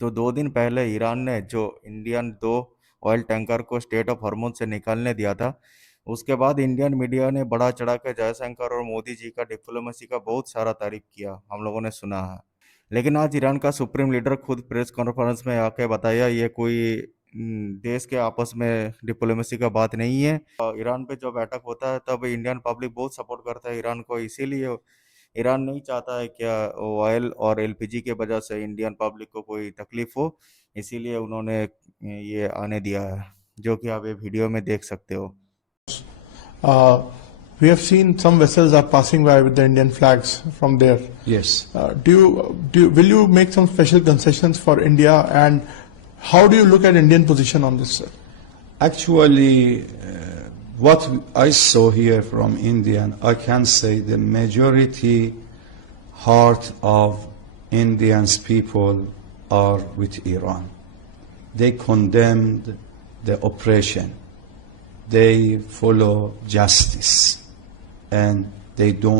तो 2 दिन पहले ईरान ने जो इंडियन 2 ऑयल टैंकर को स्टेट ऑफ हॉर्मुज से निकालने दिया था, उसके बाद इंडियन मीडिया ने बढ़ा चढ़ा के जयशंकर और मोदी जी का डिप्लोमेसी का बहुत सारा तारीफ किया, हम लोगों ने सुना है। लेकिन आज ईरान का सुप्रीम लीडर खुद प्रेस कॉन्फ्रेंस में आके बताया ये कोई देश के आपस में डिप्लोमेसी का बात नहीं है। और ईरान पे जो बैठक होता है तब इंडियन पब्लिक बहुत सपोर्ट करता है ईरान को, इसीलिए ईरान नहीं चाहता है क्या ऑयल और एलपीजी के वजह से इंडियन पब्लिक को कोई तकलीफ हो, इसीलिए उन्होंने ये आने दिया है, जो कि आप ये वीडियो में देख सकते हो। Uh, we have seen some vessels are passing by with the Indian flags from there. Yes. Will you make some special concessions for India, and how do you look at Indian position on this, sir? Actually, what I saw here from Indian, I can say the majority heart of Indians people are with Iran. They condemned the oppression. They follow justice, and they don't